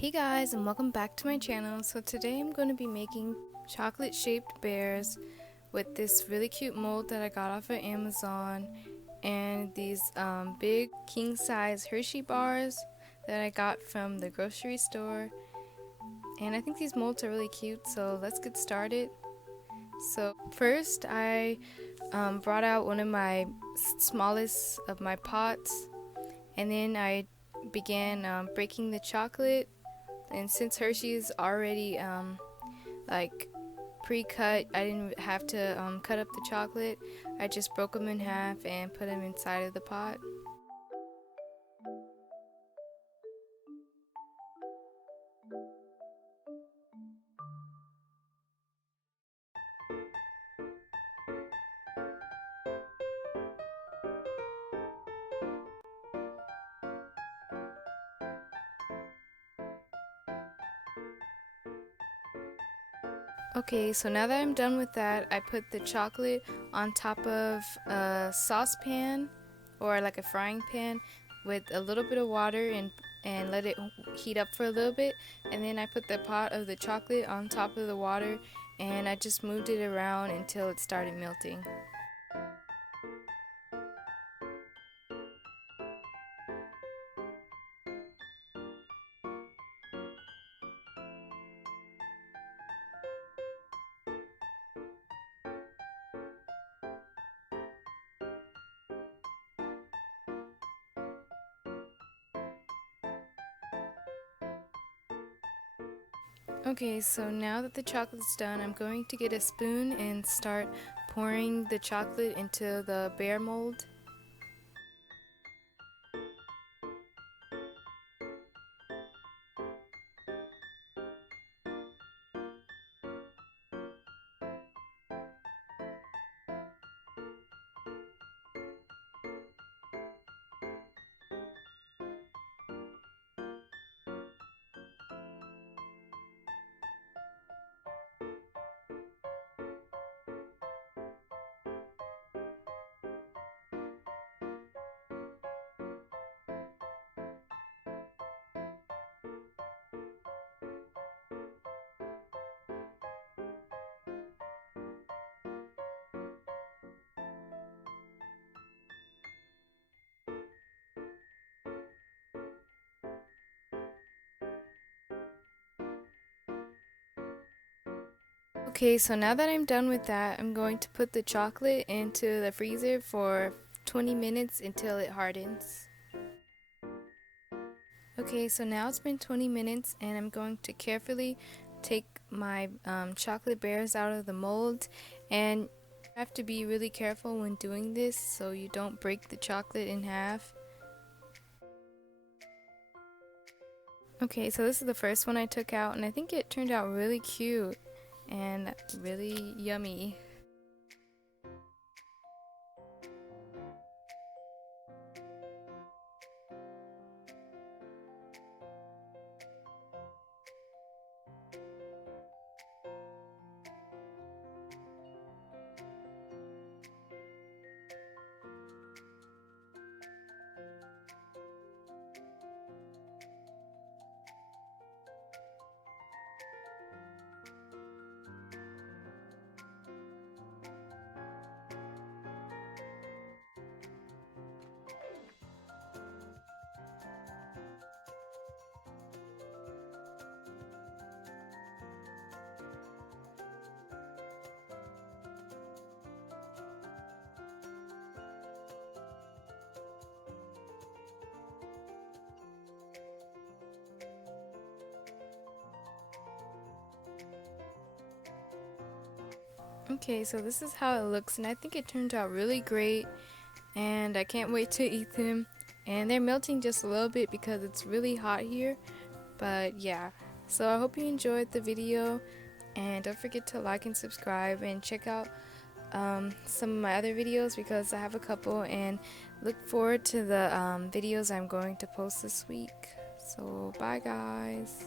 Hey guys, and welcome back to my channel. So today I'm going to be making chocolate shaped bears with this really cute mold that I got off of Amazon and these big king size Hershey bars that I got from the grocery store. And I think these molds are really cute, so let's get started. So first I brought out one of my smallest of my pots, and then I began breaking the chocolate. And since Hershey's already like pre-cut, I didn't have to cut up the chocolate. I just broke them in half and put them inside of the pot. Okay, so now that I'm done with that, I put the chocolate on top of a saucepan or like a frying pan with a little bit of water and let it heat up for a little bit, and then I put the pot of the chocolate on top of the water and I just moved it around until it started melting. Okay, so now that the chocolate's done, I'm going to get a spoon and start pouring the chocolate into the bear mold. Okay, so now that I'm done with that, I'm going to put the chocolate into the freezer for 20 minutes until it hardens. Okay, so now it's been 20 minutes and I'm going to carefully take my chocolate bears out of the mold, and you have to be really careful when doing this so you don't break the chocolate in half. Okay, so this is the first one I took out and I think it turned out really cute and really yummy. Okay, so this is how it looks and I think it turned out really great and I can't wait to eat them. And they're melting just a little bit because it's really hot here, but yeah. So I hope you enjoyed the video, and don't forget to like and subscribe and check out some of my other videos because I have a couple, and look forward to the videos I'm going to post this week. So bye guys.